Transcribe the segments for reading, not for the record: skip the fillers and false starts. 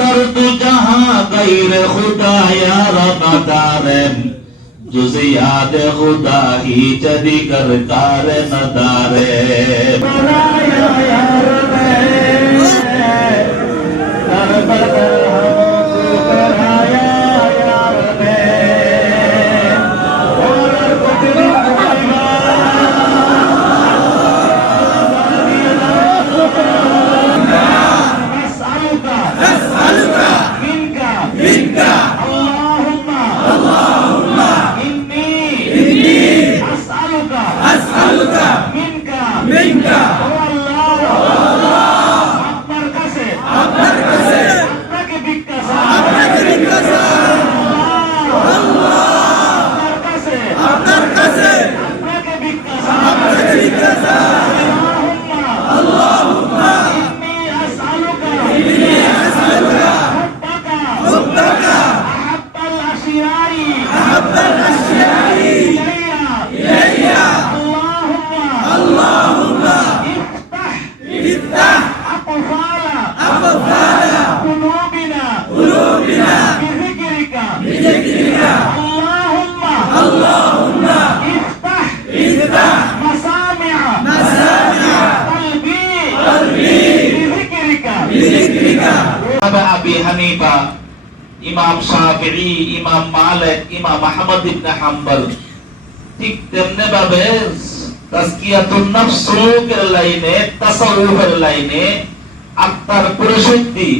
दर्द जहां गैर खुदा यार मदारम जुज़ याद खुदा ही जदी कर कार नदारे बनाया यार আবি হানিফা, ইমাম শাফিঈ, ইমাম মালিক, ইমাম আহমদ ইবনে হাম্বল, ঠিক তেমনি ভাবে তাজকিয়াতুন নফসের লাইনে, তাসাউফের লাইনে আত্মার পরিশুদ্ধি,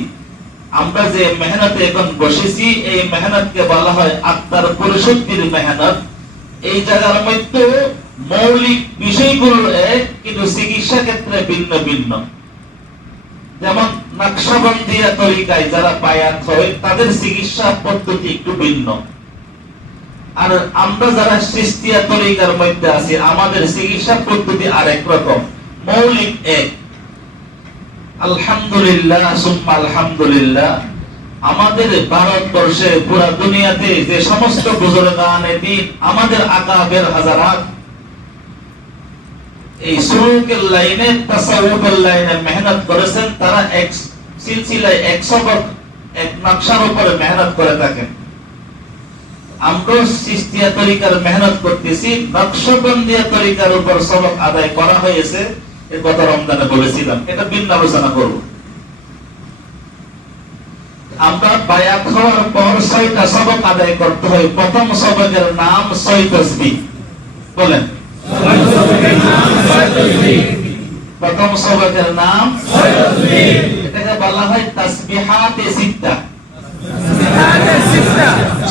আমরা যে মেহনতে এখন বসেছি এই মেহনতকে বলা হয় আত্মার পরিশুদ্ধির মেহনত। এই জায়গার মধ্যে মৌলিক বিষয়গুলো এক, কিন্তু চিকিৎসা ক্ষেত্রে ভিন্ন ভিন্ন। যেমন নকশবন্দিয়া তরিকায় যারা বায়াত হয় তাদের চিকিৎসা পদ্ধতি একটু ভিন্ন, আর আমরা যারা চিশতিয়া তরিকার মধ্যে আছি আমাদের চিকিৎসা পদ্ধতি আরেক রকম, মৌলিক এক। আলহামদুলিল্লাহ সুম্মা আলহামদুলিল্লাহ, আমাদের ভারতবর্ষে পুরা দুনিয়াতে যে সমস্ত বুজুর্গানে দ্বীন, আমাদের আকাবের হাজারাত এই সুলুকের লাইনে, তাসাউফের লাইনে মেহনত করেছেন, তারা এক সিলসিলায় এক সবক, এক নকশার উপরে মেহনত করে থাকেন। আমরা চিশতিয়া তরিকার মেহনত করতেছি, নকশবন্দিয়া তরিকার উপর সবক আদায় করা হয়েছে, এর কথা রমজানে বলেছিলাম, এটা ভিন্ন আলোচনা করব। আমরা বায়াত হওয়ার পর ৬টা সবক আদায় করতে হয়। প্রথম সবকের নাম ৬ তাসবিহ, বলেন প্রথম সবকের নাম ৬ তাসবিহ, এটাকে বলা হয় তাসবিহাতে সিত্তা,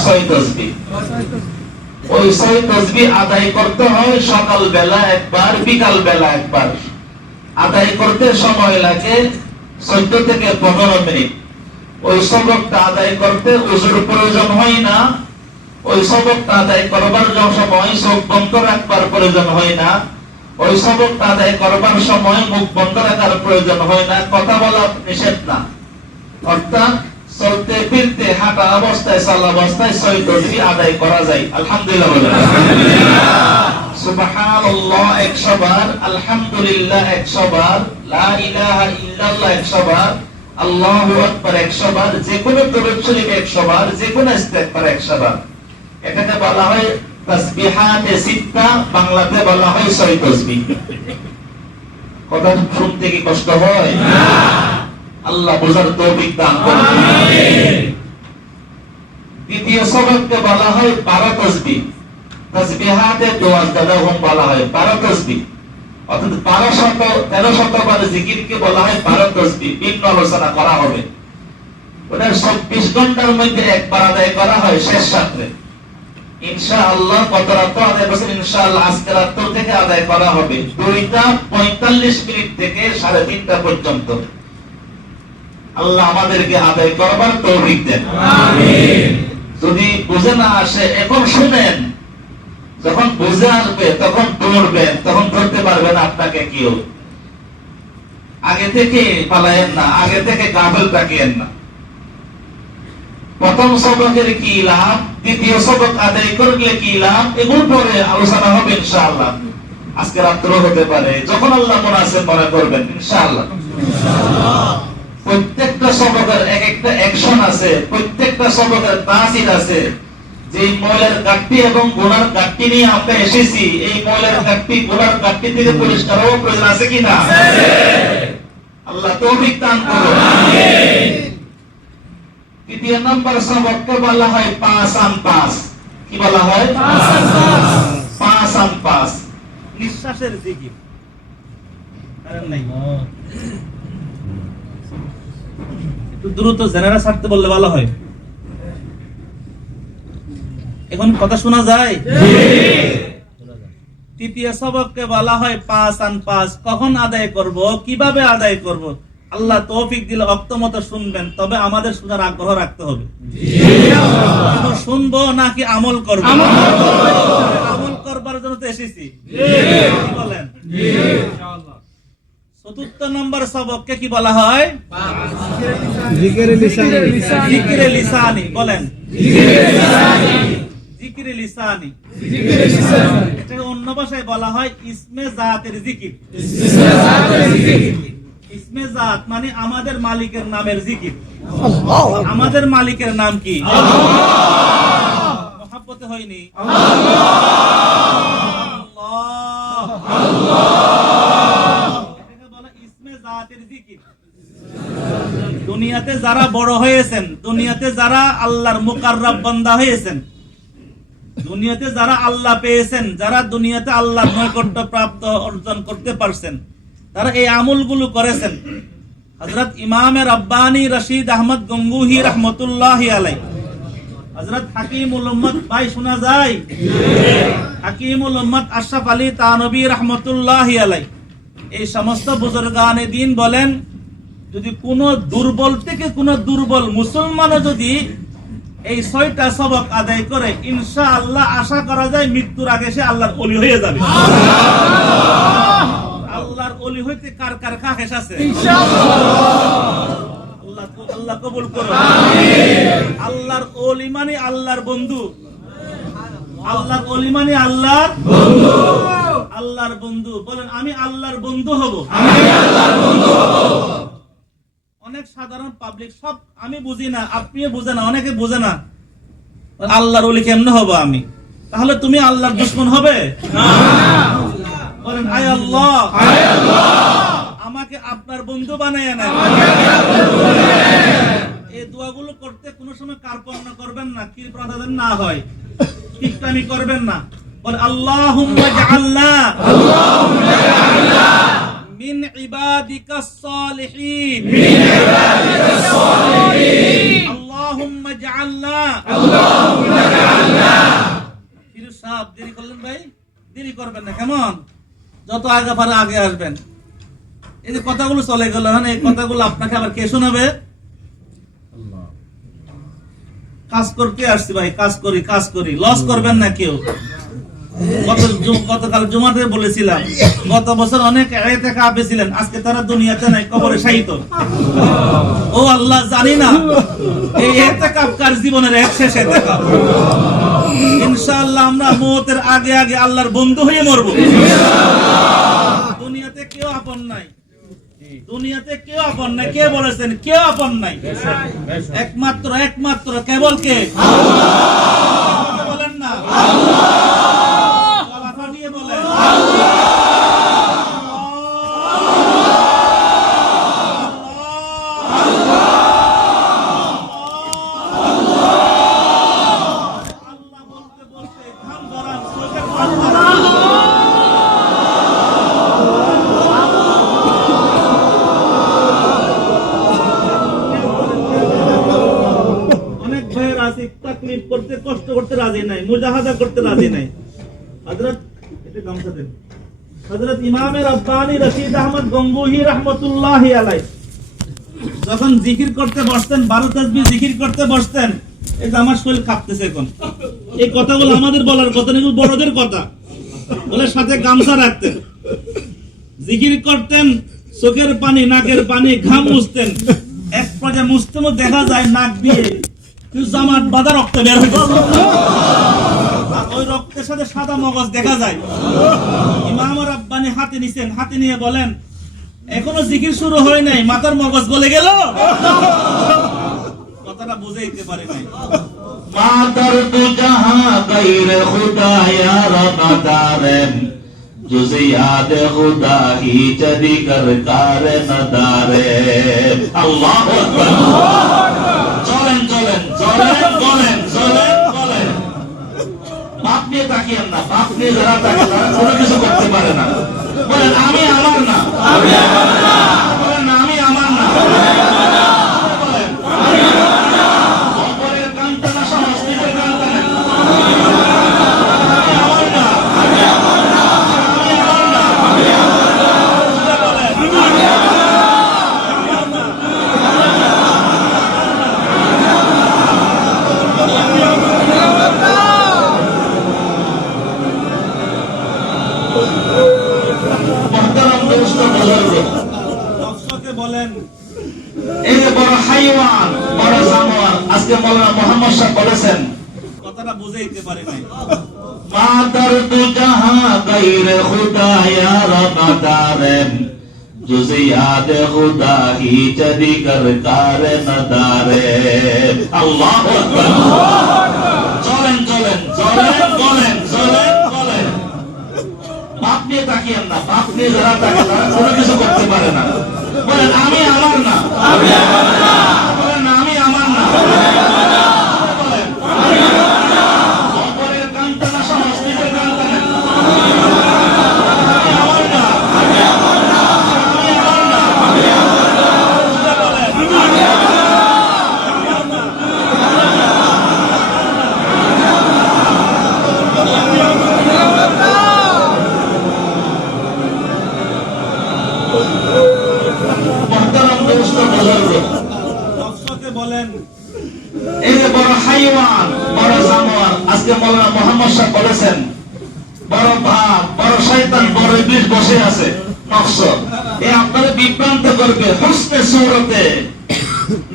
৬ তাসবিহ। ওই ৬ তাসবিহ আদায় করতে হয় সকাল বেলা একবার, বিকাল বেলা একবার। আদায় করতে সময় লাগে ১৪ থেকে ১৫ মিনিট। ওই সবকটা আদায় করতে ওযুর প্রয়োজন হয় না, ওই সবকটা আদায় করবার সময় চোখ বন্ধ রাখবার প্রয়োজন হয় না, ওই সবকটা আদায় করবার সময় মুখ বন্ধ রাখার প্রয়োজন হয় না, কথা বলা নিষেধ না। অর্থাৎ চলতে ফিরতে, হাঁটা অবস্থায়, চলা অবস্থায় ৬ তাসবিহ আদায় করা যায়। আলহামদুলিল্লাহ বলেন, সুবহানাল্লাহ ১০০ বার, আলহামদুলিল্লাহ ১০০ বার, লা ইলাহা ইল্লাল্লাহ ১০০ বার, আল্লাহু আকবার ১০০ বার, যে কোনো দরুদ শরীফ ১০০ বার, যে কোনো ইস্তেগফার ১০০ বার। এটাকে বলা হয় তাসবিহাতে সিত্তা, বাংলাতে বলা হয় ৬ তাসবিহ। কথা শুনতে কি কষ্ট হয়? না। আল্লাহ বুঝার তৌফিক দান করুন, আমিন। দ্বিতীয় সবককে বলা হয় ১২ তাসবিহ, তাসবিহাতে দুআজাদাহুম বলা হয় ১২ তাসবিহ। অর্থাৎ ১৩০০ জিকিরকে বলা হয় ১২ তাসবিহ। ভিন্ন আলোচনা করা হবে। ওটা ২৪ ঘন্টার মধ্যে একবার আদায় করা হয় শেষ রাত্রে। ইনশাআল্লাহ কত রাত আদায় করছেন? ইনশাআল্লাহ আজকে রাত থেকে আদায় করা হবে 2টা ৪৫ মিনিট থেকে ৩:৩০ পর্যন্ত। আল্লাহ আমাদেরকে আদায় করবার তৌফিক দেন, আমিন। যদি বুঝে না আসে এখন শুনেন, যখন বুঝে আসবে তখন পড়বেন, তখন ধরতে পারবেন আপনাকে কেউ। আগে থেকে পালায়েন না, আগে থেকে গাফেল তাকিয়েন না। প্রথম সবকের কি লাভ, দ্বিতীয় সবক আদায় করলে কি লাভ, এগুলো পরে আলোচনা হবে ইনশাআল্লাহ। আজকে রাত্র হতে পারে, যখন আল্লাহ মুনাসিব মনে করবেন ইনশাআল্লাহ। প্রত্যেকটা সবকের এক একটা অ্যাকশন আছে, প্রত্যেকটা সবকের তাসির আছে। যে ময়লার ঘাটতি এবং গুনার ঘাটতি নিয়ে আমরা এসেছি, এই ময়লার ঘাটতি গুনার ঘাটতি থেকে পরিষ্কার হওয়া প্রয়োজন আছে কিনা? আল্লাহ তৌফিক দান করুন, আমিন। তৃতীয় নম্বর সবককে বলা হয় পাঁচ আন পাঁচ। কি বলা হয়? পাঁচ আন পাঁচ, নিঃশ্বাসের জিকির। কারণ নাই, একটু দ্রুত জেনারা ছাড়তে বললে ভালো হয়। এখন কথা শোনা যায়? তৃতীয় সবককে বলা হয় পাঁচ আন পাঁচ। কখন আদায় করব, কিভাবে আদায় করব? আল্লাহ তৌফিক দিলে অক্ত মতো শুনবেন, তবে আমাদের শোনার আগ্রহ রাখতে হবে। শুধু শুনবো নাকি আমল করব? আমল করবার জন্য তো এসেছি, কি বলেন? চতুর্থ নম্বর সবককে কি বলা হয়? জিকিরে লিসানি। বলেন, জিকিরে লিসানি। এটা অন্য ভাষায় বলা হয় ইসমে জাতের জিকির। ইসমে জাত মানে আমাদের মালিকের নামের জিকির। আমাদের মালিকের নাম কি? মহব্বতে হয়নি? এটাকে বলা ইসমে জাতের জিকির। দুনিয়াতে যারা বড় হয়েছেন, দুনিয়াতে যারা আল্লাহর মুকাররাব বান্দা হয়েছেন, দুনিয়াতে যারা আল্লাহ পেয়েছেন, যারা দুনিয়াতে আল্লাহর নৈকট্য প্রাপ্ত অর্জন করতে পারছেন, তারা এই আমলগুলো করেছেন। হযরত ইমামে রাব্বানী রশিদ আহমদ গঙ্গুহি রাহমাতুল্লাহি আলাইহি, হযরত হাকিমুল উম্মত, ভাই শোনা যায়? হাকিমুল উম্মত আশরাফ আলী তানবী রাহমাতুল্লাহি আলাইহি, এই সমস্ত বুজুর্গানে দ্বীন বলেন, যদি কোন দুর্বল থেকে কোন দুর্বল মুসলমানও যদি এই 6টা সবক আদায় করে, ইনশাআল্লাহ আশা করা যায় মৃত্যুর আগে সে আল্লাহর ওলি হয়ে যাবে। আল্লাহর ওলি হইতে কার কার খাহেশ আছে? ইনশাআল্লাহ। আল্লাহ কবুল করুন, আমিন। আল্লাহর ওলি মানে আল্লাহর বন্ধু। আল্লাহর ওলি মানে আল্লাহর বন্ধু। আল্লাহর বন্ধু বলেন, আমি আল্লাহর বন্ধু হব। আমি আল্লাহর বন্ধু হব। অনেক সাধারণ পাবলিক, সব আমি বুঝি না, আপনিও বুঝেন না, অনেকে বুঝে না, আল্লাহর ওলি কেমনে হব আমি? তাহলে তুমি আল্লাহর দুশমন হবে না। বলেন, আয় আল্লাহ, আমাকে আপনার বন্ধু বানায় নেন। এই দোয়াগুলো করতে কোনো সময় কার্পণ্য করবেন না, কি প্রদান না হয়, ঠিকটামি করবেন না। বল, আল্লাহুম্মা জাআলনা মিন ইবাদিকাস সালিহিন, আল্লাহুম্মা জাআলনা। ফিরোজ সাহেব দেরি করলেন ভাই, দেরি করবেন না, কেমন? যত আগে পারে আগে আসবেন। এই যে কথাগুলো চলে গেল, এই কথাগুলো আপনাকে আবার কে শোনাবে? কাজ করতে আসছি ভাই, কাজ করি, লস করবেন না কেউ। গতকাল জুমাতে বলেছিলাম, গত বছর অনেক ইতিকাফে ছিলেন, আজকে তারা দুনিয়াতে নাই, কবরে শায়িত। ও আল্লাহ, জানি না এই ইতিকাফ কার জীবনের এক শেষ ইতিকাফ। ইনশাআল্লাহ আমরা মওতের আগে আগে আল্লাহর বন্ধু হয়ে মরব। দুনিয়াতে কেউ আপন নাই, দুনিয়াতে কেউ আপন নাই। কে বলেছেন কেউ আপন নাই? একমাত্র কেবল কে? আল্লাহ। বলেন না আল্লাহ, গলা ফাটিয়ে বলেন আল্লাহ। আল্লাহ বলতে বলতে ঘাম ঝরান, চোখের পানি ঝরান। তাকলিফ করতে, কষ্ট করতে রাজি নাই, মুজাহাদা করতে রাজি নাই। হযরত ইমামে রাব্বানী রশিদ আহমদ গঙ্গুহি রাহমাতুল্লাহি আলাইহি যখন জিকির করতে বসতেন, 12 তাসবিহ জিকির করতে বসতেন, এই যে আমার শরীর কাঁপতেছে এখন, এই কথাগুলো আমাদের বলার কথা না, বড়দের কথা। বলে সাথে গামছা রাখতেন, জিকির করতেন, চোখের পানি, নাকের পানি, ঘাম মুছতেন। এক পর্যায়ে মুছতেও দেখা যায় নাক দিয়ে জামাত বাঁধা রক্ত বের হইতেছে, ওই রক্তের সাথে সাদা মগজ দেখা যায়। ইমাম রাব্বানী হাতে নিছেন, হাতে নিয়ে বলেন, এখনো জিকির শুরু হয় নাই, মাথার মগজ গলে গেল। কথাটা বুঝাইতে পারে নাই। মা দর্দু জাহা গায়রে খুদা ইয়া রমাদারেন जुज़े याद खुदा ही जदी कर कार नदारे अल्लाहु আকবার চলেন চলেন চলেন বলেন চলেন বলেন বাপ নিয়ে তাকিয়েন না বাপ নিয়ে যারা তাকে তারা কোনো কিছু করতে পারে না বলেন আমি আমার না আমি আমার না বলেন আমি আমার না বলেন আমি আমার না অপরের কান্তা না সমষ্টির কান্তা না আমি আমার না আমি আমার না বলেন এই যে বড় হাইওয়ান বড় জানোয়ার আজকে মাওলানা মুহাম্মদ সাহেব বলেছেন কথাটা বুঝাইতে পারে নাই মা দর্দু জাহা গায়রে খুদা ইয়া রমাদারেন जुज़े याद खुदा ही जदी कर कार नदारे अल्लाहु আকবার চলেন চলেন চলেন বলেন চলেন বলেন বাপ নিয়ে তাকিয়েন না বাপ নিয়ে যারা তাকে তারা কোনো কিছু করতে পারে না বলেন আমি আমার না আমি আমার না বলেন আমি আমার না বলেন আমি আমার না অপরের কান্তা না সমষ্টির কান্তা না আমি আমার না আমি আমার না আমি আমার না আমি আমার না বলেন আমি আমার না মুহতারাম দোস্ত বুজুর্গ দর্শককে বলেন এই যে বড় হাইওয়ান বড় জানোয়ার আজকে মাওলানা মুহাম্মদ সাহেব বলেছেন বড় ভাব বড় শয়তান বড় ইবলিস বসে আছে নফস এই আপনাদের বিভ্রান্ত করবে হুসনে সূরতে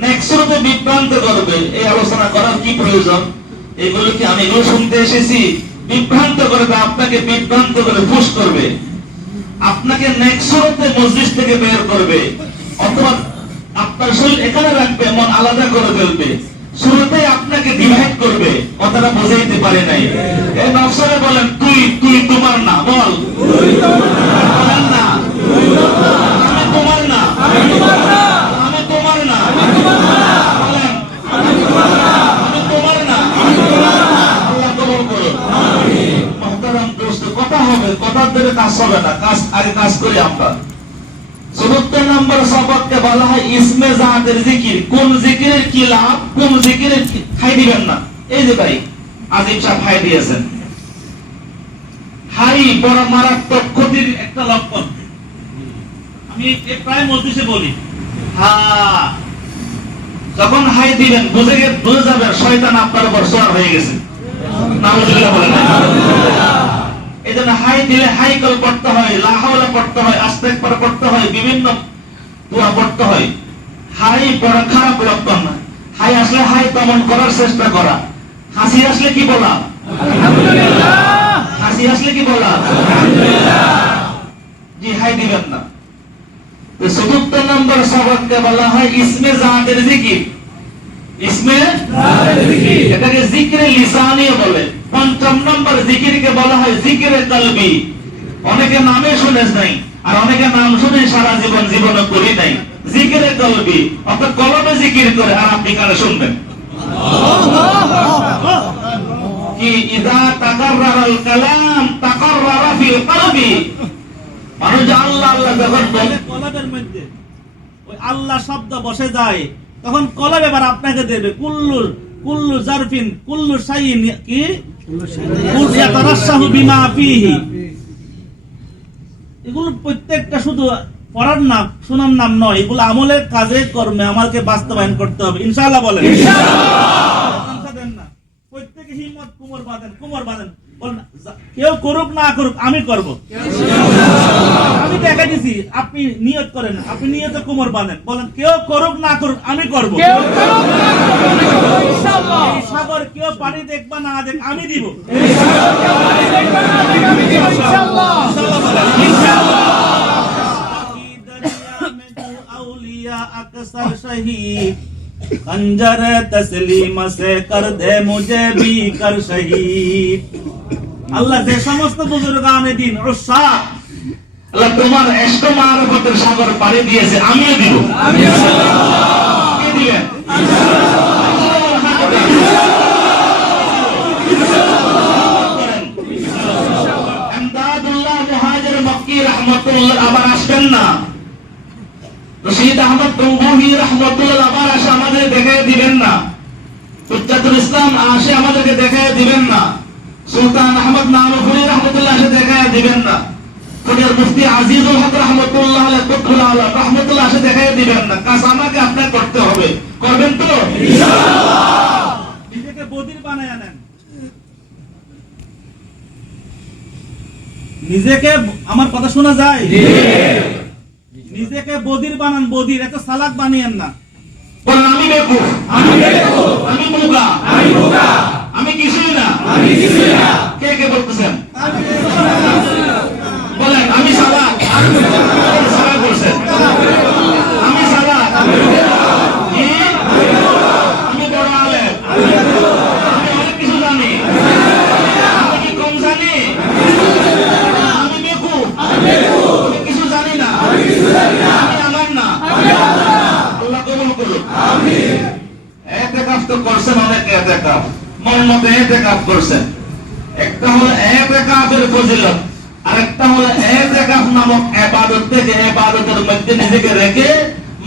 নেক সূরতে বিভ্রান্ত করবে এই আলোচনা করার কি প্রয়োজন এগুলো কি আমি এগুলো শুনতে এসেছি বিভ্রান্ত করবে আপনাকে বিভ্রান্ত করে ফুস করবে আপনাকে নেক সূরতে মজলিস থেকে বের করবে অথবা আপনার শরীর এখানে রাখবে মন আলাদা করে ফেলবে শুরুতে আপনাকে ডিভাইড করবে কথাটা বুঝাইতে পারে নাই এই নফসরে বলেন তুই তুই তোমার না বল বলেন না আমি তোমার না আমি তোমার না আমি তোমার না বলেন আমি তোমার না আমি তোমার না আল্লাহ কবুল করুন আমিন মুহতারাম দোস্ত কথা হবে কথার ধরে কাজ হবে না কাজ আগে কাজ করি আমরা ৭৪ নম্বর সবককে বলা হয় ইসমে জাতের জিকির কোন জিকিরের কি লাভ কোন জিকিরের খাই দিবেন না এই যে ভাই আজিম সাহেব খাই দিয়েছেন হাই বড় মারাত্মক ক্ষতির একটা লক্ষণ আমি প্রায় মজলিসে বলি হ্যাঁ যখন হাই দিবেন বুঝে যাবেন শয়তান আপনার উপর সওয়ার হয়ে গেছে নাউজুবিল্লাহ বলেন এজন্য হাই দিলে হাই কল পড়তে হয় লা হাওলা পড়তে হয় আস্তাগফার পড়তে হয় বিভিন্ন দোয়া পড়তে হয় হাই বড় খারাপ লক্ষণ না হাই আসলে হাই দমন করার চেষ্টা করা হাসি আসলে কি বলা আলহামদুলিল্লাহ হাসি আসলে কি বলা আলহামদুলিল্লাহ জি হাই দিবেন না তো ৭৪ নম্বর সবককে বলা হয় ইসমে জাতের জিকির ইসমে জাতের জিকির এটাকে জিকরে লিসানি বলে ৫ম নম্বর জিকিরকে বলা হয় জিকরে কলবি অনেকে নামে শুনেছ নাই আর অনেকে নাম শুনে সারা জীবন জীবনে করি নাই জিকরে কলবি অর্থাৎ কলবে জিকির করে আর আপনি কানে শুনবেন কি ইদা তাকাররারাল কালাম তাকাররারা ফিল কলবি মানুষ আল্লাহ আল্লাহ যখন বলে কলবের মধ্যে ওই আল্লাহ শব্দ বসে যায় তখন কলব এবার আপনাকে দেবে কুল্লু জারফিন কুল্লু শাইইন কি কুল ইয়াতারাশাহু বিমা ফিহি এগুলো প্রত্যেকটা শুধু পড়ার নাম শোনার নাম নয় এগুলো আমলের কাজে কর্মে আমাকে বাস্তবায়ন করতে হবে ইনশাআল্লাহ বলেন ইনশাআল্লাহ দেন না প্রত্যেকে হিম্মত কুমর বাঁধেন বলেন কেউ করুক না করুক আমি করব আমি দেখা দিছি আপনি নিয়ত করেন আপনি নিয়তে কুমর বাঁধেন বলেন কেউ করুক না করুক আমি করব ইনশাআল্লাহ এই সাগর কেউ পানি দেখবা না দেখ আমি দিব ইনশাআল্লাহ ইনশাআল্লাহ अक्सर शहीद खंजर तस्लीम से कर दे मुझे भी कर शहीद। আল্লাহ যে সমস্ত বুজুর্গানে দিন উসাক আল্লাহ তোমার ইশক মারফতের সাগর পাড়ি দিয়েছে, আমিও দিব। কে দিবেন? আমদাদুল্লাহ মুহাজির মক্কি রাহমাতুল্লাহ আবার আসবেন না। রশিদ আহমদ গঙ্গুহি রাহমাতুল্লাহ আবার আসে আমাদের দেখায় দিবেন না। হুজ্জাতুল ইসলাম আসে আমাদেরকে দেখায় দিবেন না। সুলতান আহমদ নানুপুরি রাহমাতুল্লাহ আসে দেখায় দিবেন না। ফকির মুফতি আজিজুল হক রাহমাতুল্লাহ আলাইহি কুতুবুল আলা রাহমাতুল্লাহ আসে দেখায় দিবেন না। কাজ আমাকে আপনাকে করতে হবে, করবেন তো ইনশাআল্লাহ। নিজেকে বদির বানায় নেন, নিজেকে, আমার কথা শোনা যায়? নিজেকে বদির বানান, বদির, এত সালাক বানিয়েন না। বলেন আমি বেকুফ, আমি বেকুফ, আমি বোকা, আমি বোকা, আমি কিছুই না, আমি কিছুই না। কে কে বলতেছেন? বলেন আমি সালাক, আমি সালাক বলছেন, আমি সালাক, আমি বড় আলেম, আমি অনেক কিছু জানি, আমি কি কম জানি? আমি বেকুফ, আমি কিছু জানি না, আমি আমার না। আল্লাহ কবুল করুন, আমিন। ইতিকাফ তো করছেন অনেকে, ইতিকাফ মন মতো ইতিকাফ করছেন। একটা হলো ইতিকাফের ফজিলত, আরেকটা হলো ইতিকাফ নামক ইবাদত থেকে ইবাদতের মধ্যে নিজেকে রেখে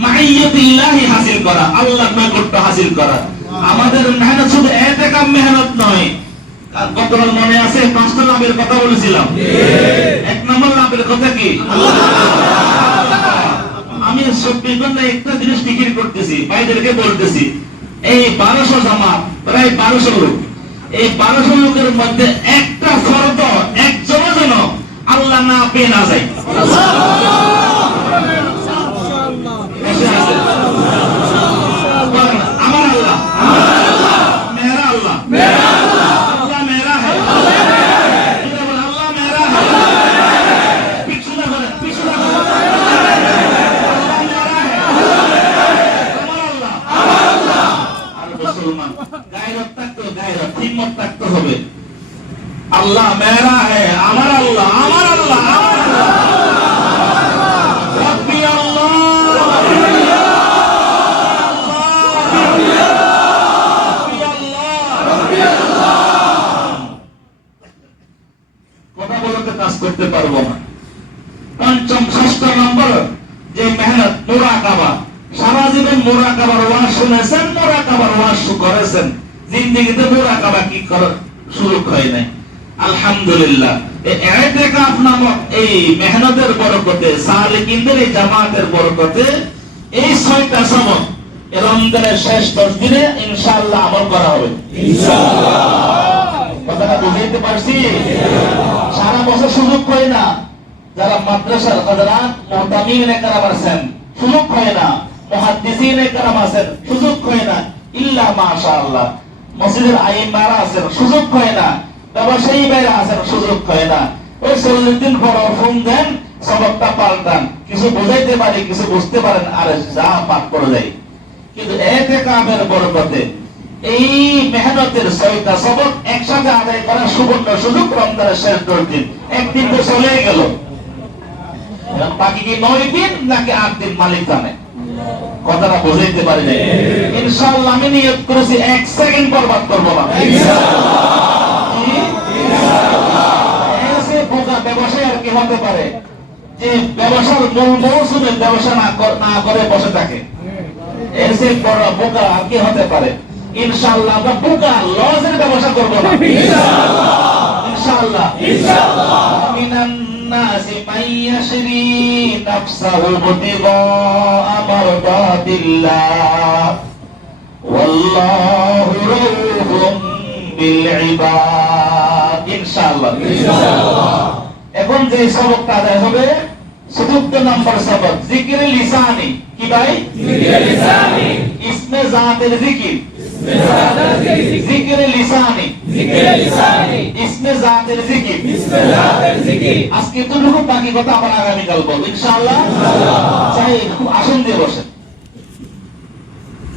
মাইয়াতুল্লাহি হাসিল করা, আল্লাহর নৈকট্য হাসিল করা। আমাদের মেহনত শুধু ইতিকাফ মেহনত নয়। গতকাল মনে আছে 5টা লাভের কথা বলেছিলাম। এক নম্বর লাভের কথা কি? আমি 24 ঘন্টা একটা জিনিস ফিকির করতেছি, ভাইদেরকে বলতেছি, এই 1200 জামাত, প্রায় 1200 লোক, এই 1200 লোকের মধ্যে একটা ফরদ একজনের জন্য আল্লাহ না পেয়ে না যায়। আমার আল্লাহ, মেরা আল্লাহ, আল্লাহ মেরা হ্যায়, আল্লাহ মেরা হ্যায়। পিছু না করে, পিছু না করে, গায়রত থাকতে হবে, গায়রত, হিম্মত থাকতে হবে। আল্লাহ মেরা হ্যায়, আমার আল্লাহ, আমার আল্লাহ, আমার আল্লাহ। রব্বি আল্লাহ, রব্বি আল্লাহ। কথা বলতে কাজ করতে পারবো না। পঞ্চম, 6 নম্বর যে মেহনত, মুরাকাবা। সারা জীবন মুরাকাবার ওয়াজ শুনেছেন, মুরাকাবার ওয়াজ করেছেন, জিন্দেগিতে মুরাকাবা কি করার সুযোগ হয় নাই। আলহামদুলিল্লাহ, এই ইতিকাফ নামক এই মেহনতের বরকতে, সালিকিনদের এই জামাতের বরকতে এই 6টা সবক রমজানের শেষ 10 দিনে ইনশাআল্লাহ আমল করা হবে ইনশাআল্লাহ। কথাটা বুঝাইতে পারছি? সারা বছর সুযোগ হয় না। যারা মাদ্রাসার হযরত মুতামিন একরাম আছেন, সুযোগ হয় না। মুহাদ্দিসিন একরাম আছেন, সুযোগ হয় না। ইল্লা মাশাআল্লাহ। মসজিদের আইমারা আছেন, সুযোগ হয় না। ব্যবসায়ী ভাইরা আছেন, সুযোগ হয় না। ওই 40 দিন পর ফোন দেন, সবকটা পাল্টান, কিছু বুঝাইতে পারি, কিছু বুঝতে পারেন, আর যা পাঠ করে দেয়। কিন্তু ইতিকাফের বরকতে এই মেহনতের 6টা সবক একসাথে আদায় করার সুবর্ণ সুযোগ রমজানের শেষ 10 দিন। একদিন তো চলে গেল, বাকি কি 9 দিন নাকি 8 দিন মালিক জানে। কথাটা বুঝাইতে পারি নাই। ইনশাআল্লাহ আমি নিয়ত করেছি 1 সেকেন্ড বরবাদ করব না ইনশাআল্লাহ। এসে বোকা ব্যবসায়ী আর কি হতে পারে যে ব্যবসার মূল মৌসুমে ব্যবসা না করে বসে থাকে। এসে বড় বোকা আর কি হতে পারে? ইনশাআল্লাহ আমরা বোকা লজের ব্যবসা করব না ইনশাআল্লাহ, ইনশাআল্লাহ, ইনশাআল্লাহ। মিনান নাসি মাইয়াশরি নাফসাহু ইবতিগাআ মারদাতিল্লাহ ওয়াল্লাহু রাউফুম বিল ইবাদ। ইনশাআল্লাহ, ইনশাআল্লাহ। এখন যে সবকটা আদায় হবে 74 নম্বর সবক, জিকির লিসানি। কি ভাই? জিকির লিসানি। ইসমে জাতের জিকির, ইসমে জাতের জিকির। জিকির লিসানি, জিকির লিসানি। ইসমে জাতের জিকির, ইসমে জাতের জিকির। আজকে তো বাকি কথা আমরা আগামী কাল বলবো ইনশাআল্লাহ। ইনশাআল্লাহ। চাই খুব আসন দিয়ে বসেন।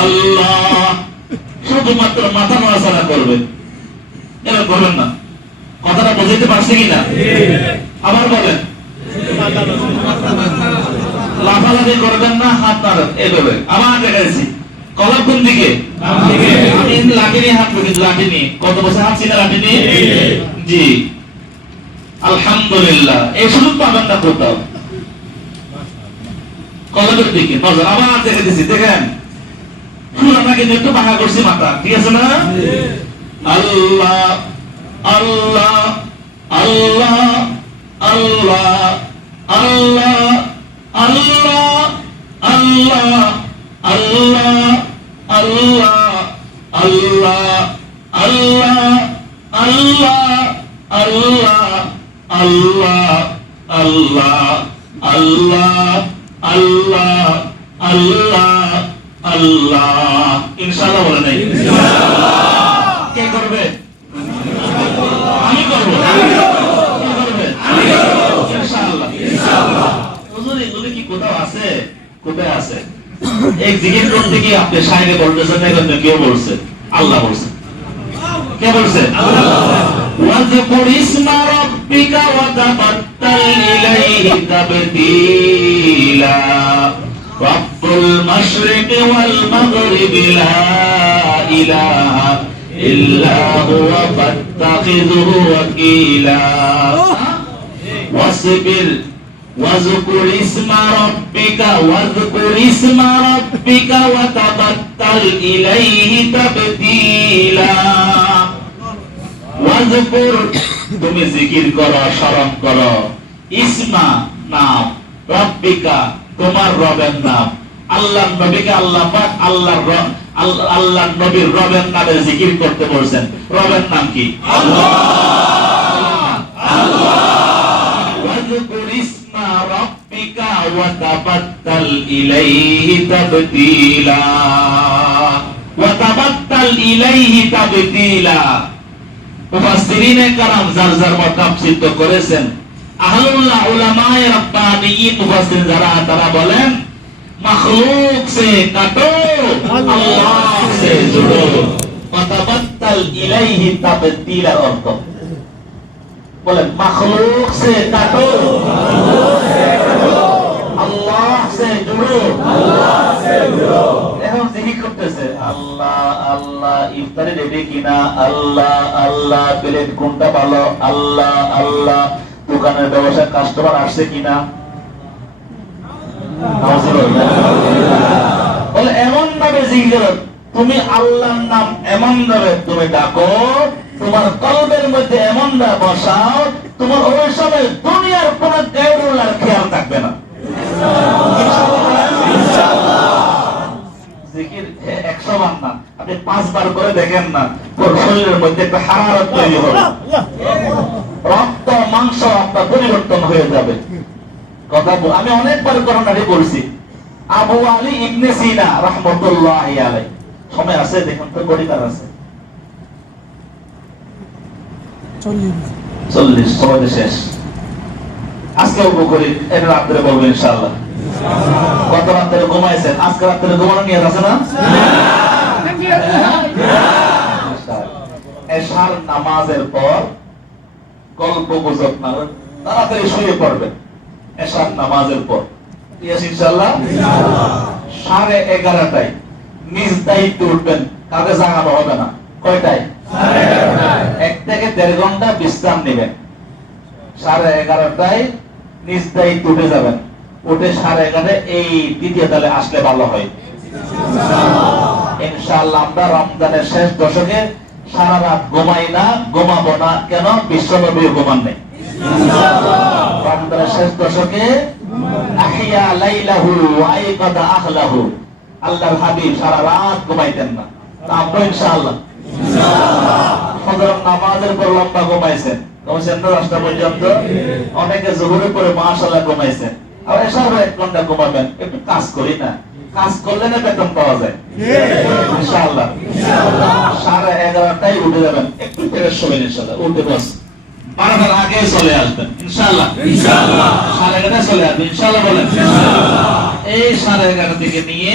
আল্লাহ, শুধুমাত্র মাথা নড়াচড়া করবে, এরা করবেন না। কথাটা বুঝতে পারছি কিনা? আবার বলেন, লাফালাফি করবেন না, হাত নাড়েন এভাবে। আবার দেখাচ্ছি, কলার কোন দিকে? আমি লাঠি নিয়ে হাঁটবো, কিন্তু লাঠি নিয়ে কত বছর হাঁটছি না লাঠি নিয়ে। জি আলহামদুলিল্লাহ, এই সুযোগ পাবেন না কোথাও। কলারের দিকে নজর। আবার দেখে দিচ্ছি, দেখেন আমরা কিন্তু একটু বাঁকা করছি মাথা, ঠিক আছে না? আল্লাহ আল্লাহ আল্লাহ আল্লাহ আল্লাহ আল্লাহ আল্লাহ আল্লাহ আল্লাহ আল্লাহ আল্লাহ আল্লাহ আল্লাহ আল্লাহ আল্লাহ আল্লাহ আল্লাহ আল্লাহ আল্লাহ। ইনশাআল্লাহ বলে নাই? কে করবে? আমি করব। কে করবে? ইনশাআল্লাহ। হুজুর এগুলো কি কোথাও আছে? কোথায় আছে? এই জিকির করতে কি আপনি শায়রে বলতেছেন না, কিন্তু কেউ বলছে? আল্লাহ বলছে। কে বলছে? আল্লাহ। ওয়াজকুর ইসমা রাব্বিকা ওয়া তাবাত্তাল ইলাইহি তাবতীলা রব্বুল মাশরিকি ওয়াল মাগরিবি লা ইলাহা ইল্লা হুয়া ফাত্তাখিযুহু ওয়াকিলা ওয়াসবির ওয়াজকুর ইসমা রাব্বিকা ওয়া তাবাত্তাল ইলাইহি তাবতীলা। ওয়াজকুর, তুমি জিকির করো, স্মরণ করো, ইসমা নাম, রাব্বিকা তোমার রবের নাম, আল্লাহর নবীকে আল্লাহ পাক আল্লাহর নবীর রবের নামে জিকির করতে বলছেন। রবের নাম কি? আল্লাহ। আল্লাহ। ওয়াজকুর ইসমা রাব্বিকা ওয়া তাবাত্তাল ইলাইহি তাবতীলা। ওয়া তাবাত্তাল ইলাইহি তাবতীলা। মুফাসসিরিনে কেরাম যার যার মত তাফসীর তো করেছেন। আহলুল্লাহ উলামায়ে রাব্বানিয়িন মুফাসসির যারা, তারা বলেন মাখলুক সে কাটো, আল্লাহ সে জুড়ো। ওয়া তাবাত্তাল ইলাইহি তাবতীলার অর্থ বলেন মাখলুক সে কাটো, আল্লাহ সে জুড়ো। এখন জিকির করতেছে আল্লাহ আল্লাহ, ইফতারি রেডি কিনা, আল্লাহ আল্লাহ, প্লেট কোনটা ভালো, আল্লাহ আল্লাহ, দোকানের ব্যবসায় কাস্টমার আসছে কিনা। বলে এমন ভাবে জিকির, তুমি আল্লাহর নাম এমন ভাবে তুমি ডাকো, তোমার কলবের মধ্যে এমন ভাবে বসাও, তোমার ওই সময় দুনিয়ার কোন গায়রুল্লাহর খেয়াল থাকবে না। জিকির 100 বার না, আপনি 5 বার করে দেখেন না, তোর শরীরের মধ্যে একটা হারারত তৈরি হবে, রক্ত মাংস আপনার পরিবর্তন হয়ে যাবে। কথা আমি অনেকবার করোনারে বলছি। আবু আলী ইবনে সিনা রাহমাতুল্লাহি আলাইহি, সময় আছে দেখুন তো, পরিবার আছে 40, সময় শেষ। আজকে উপকরি এটা রাত্রে বলবো ইনশাআল্লাহ। গত রাত্রে ঘুমাইছেন, আজকে রাত্রে ঘুমানো নিয়ে আছে না? এশার নামাজের পর গল্প গুজব না, তাড়াতাড়ি শুয়ে পড়বেন। এশার নামাজের পর ইনশাআল্লাহ 11:30টায় নিজ দায়িত্ব উঠবেন, কাউকে জাগানো হবে না। কয়টায়? 1 থেকে 1.5 ঘন্টা বিশ্রাম নেবেন। 11:30টায় নিজ দায়িত্ব উঠে যাবেন। উঠে 11:30টায় এই দ্বিতীয় তালে আসলে ভালো হয় ইনশাআল্লাহ। আমরা রমজানের শেষ দশকে সারা রাত ঘুমাই না, ঘুমাবো না। কেন? বিশ্বনবী ঘুমান নেই। রমজানের শেষ দশকে আহিয়া লাইলাহু ওয়া আইকাদা আহলাহু, আল্লাহর হাবিব সারা রাত ঘুমাইতেন না। আমরা ইনশাআল্লাহ ফজরের নামাজের পর লম্বা ঘুমাইছেন, ঘুমাইছেন না 10টা পর্যন্ত। অনেকে যোহরের পরে মাশাআল্লাহ ঘুমাইছেন। আর এসব 1 ঘন্টা ঘুমাবেন। একটু কাজ করি না, কাজ করলে না বেতন পাওয়া যায় ইনশাআল্লাহ। 11:30টায় উঠে যাবেন, একটু ফ্রেশ হবেন ইনশাআল্লাহ। উঠে বস 12টার আগে চলে আসবেন ইনশাআল্লাহ। 11:30টায় চলে আসবেন ইনশাআল্লাহ। বলেন এই 11:30 থেকে নিয়ে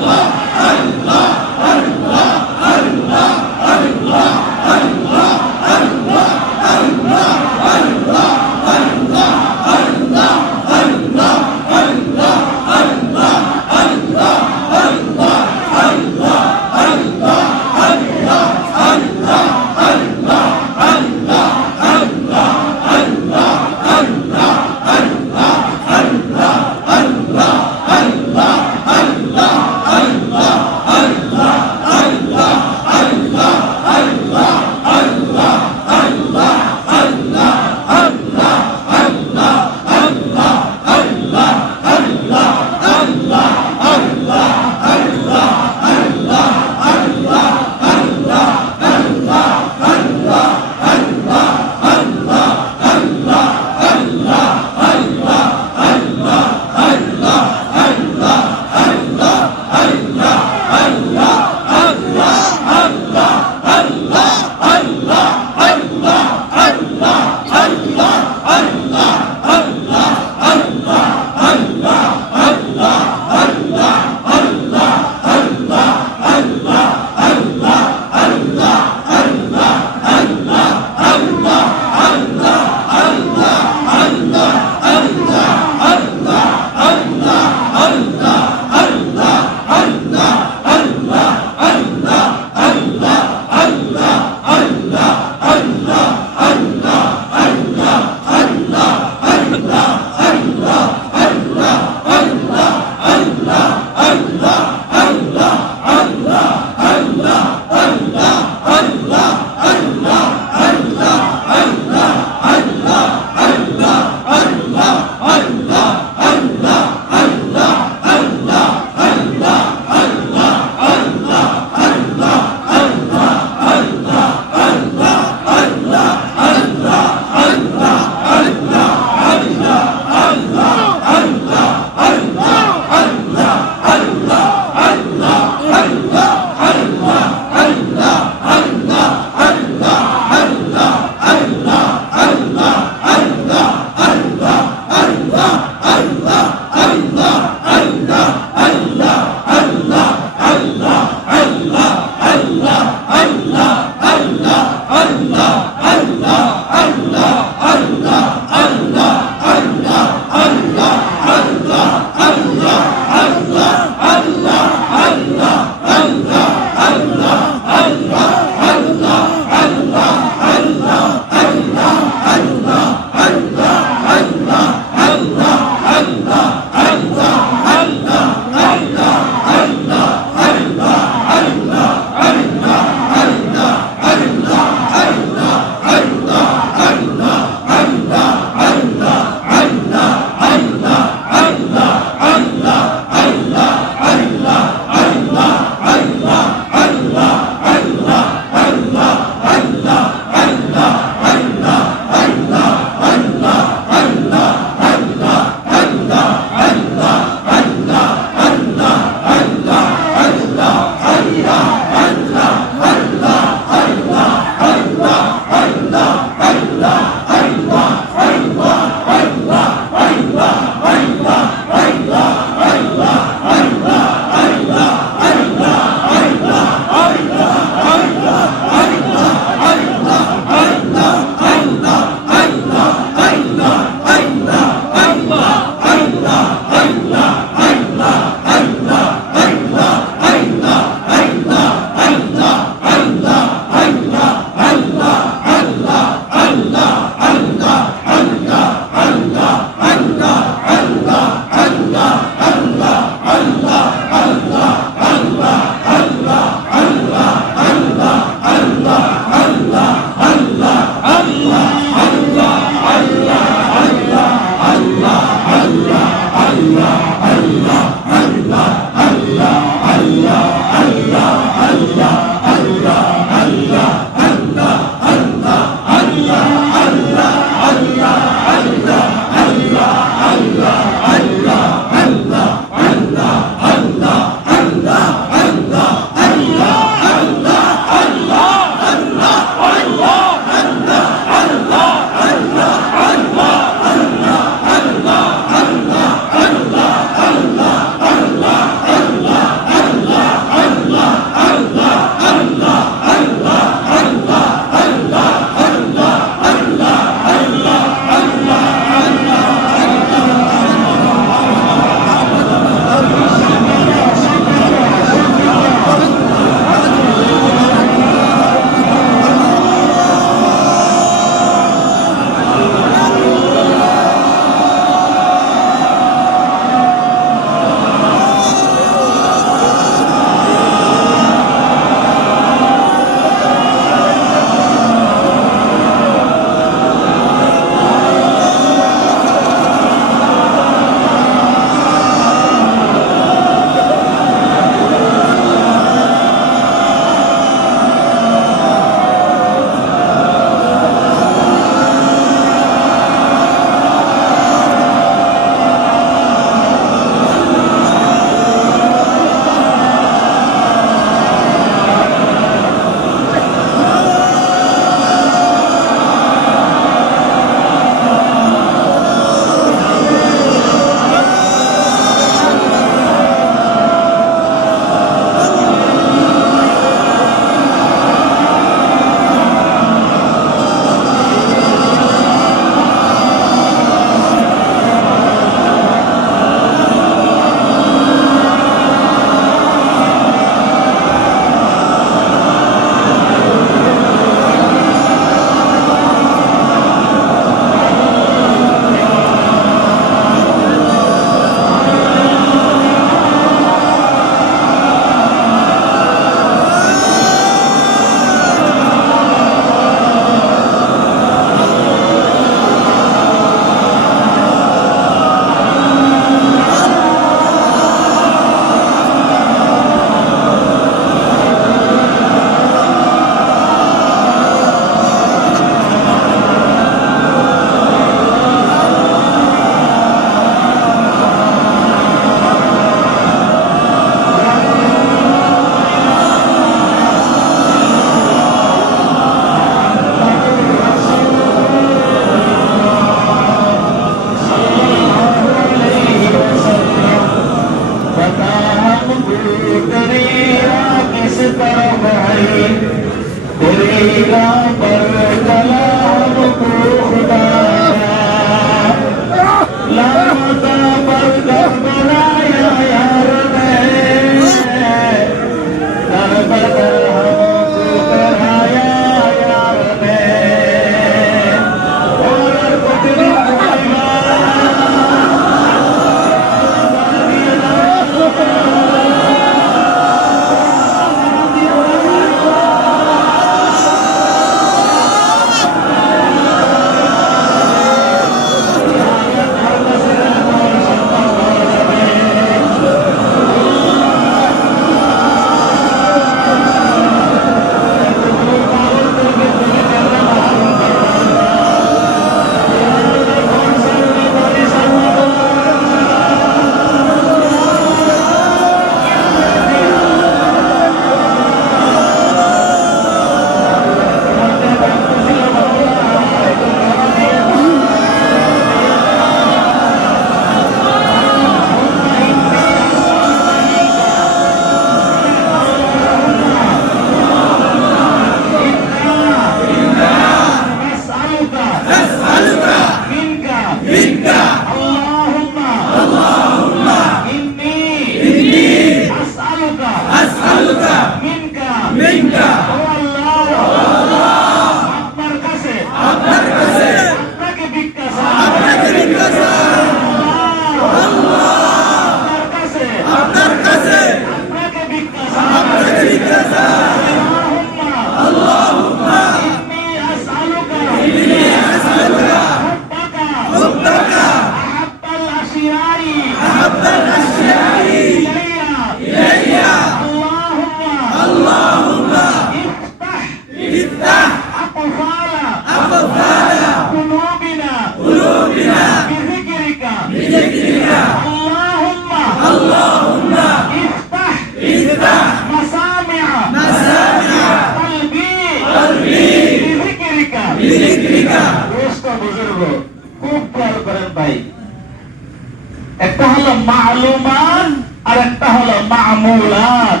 একটা হলো মালুমাত আর একটা হলো মামুলাত।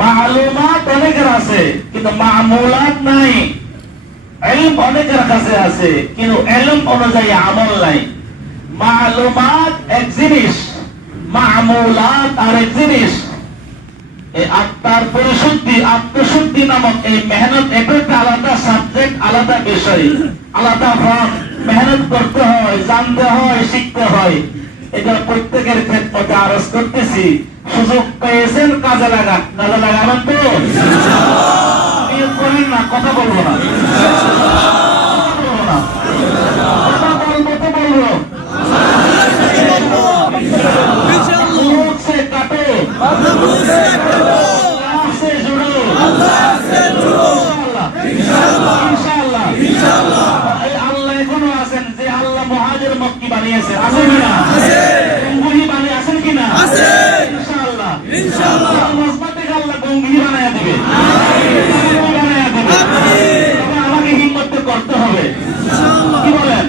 মালুমাত অনেকের আছে কিন্তু মামুলাত নাই। ইলম অনেকের কাছে আছে কিন্তু ইলম অনুযায়ী আমল নাই। মালুমাত এক জিনিস, মামুলাত আরেক জিনিস। এই আত্মার পরিশুদ্ধি, আত্মশুদ্ধি নামক এই মেহনত, এটা একটা আলাদা সাবজেক্ট, আলাদা বিষয়, আলাদা ফর্ম। মেহনত করতে হয়, জানতে হয়, শিখতে হয়। এটা প্রত্যেকের ক্ষেত্রে আরজ করতেছি, সুযোগ পেয়েছেন কাজে লাগান। কাজে লাগাবেন তো? নিয়ত করেন না, কথা বলবো না, কথা বলবো তো বলবো। मुंह से काटो, अल्लाह से जुड़ो, इंशाअल्लाह। এই আল্লাহ এখনো আছেন, যে আল্লাহ মুহাজির মক্কি বানিয়েছেন, আছেন কিনা? গঙ্গুহি বানিয়ে আছেন কিনা? ইনশাআল্লাহ। মজমা থেকে আল্লাহ গঙ্গুহি বানায়া দিবে, বানায়া দিবে। তবে আমাকে হিম্মত করতে হবে, কি বলেন?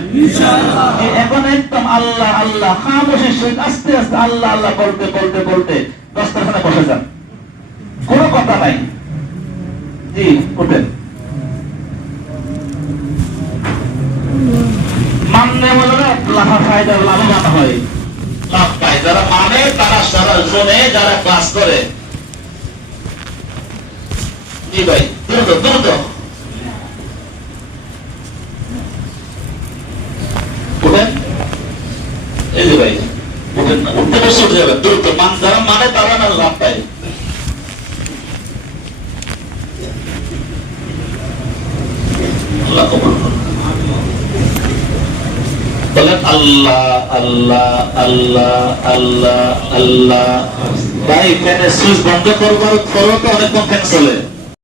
এখন একদম আল্লাহ আল্লাহ খামোশের সহিত আস্তে আস্তে আল্লাহ আল্লাহ বলতে বলতে বলতে দস্তরখানে বসে যান, কোনো কথা নাই। জি উঠেন। মাননে বলে লাভা ফায়দা, লাভবান হয়, লাভ পায় যারা মানে, তারা সারা জোনে যারা ক্লাস করে। জি ভাই দ্রুত দ্রুত উঠেন। এই যে ভাই উঠেন না, উঠতে বসে উঠে যাবেন দ্রুত। যারা মানে তারা না লাভ পায়। আল্লাহ কবুল করুন। বলেন আল্লাহ আল্লাহ আল্লাহ আল্লাহ আল্লাহ। ভাই ফ্যানের সুইচ বন্ধ করবার করো তো, অনেকক্ষণ ফ্যান চলে।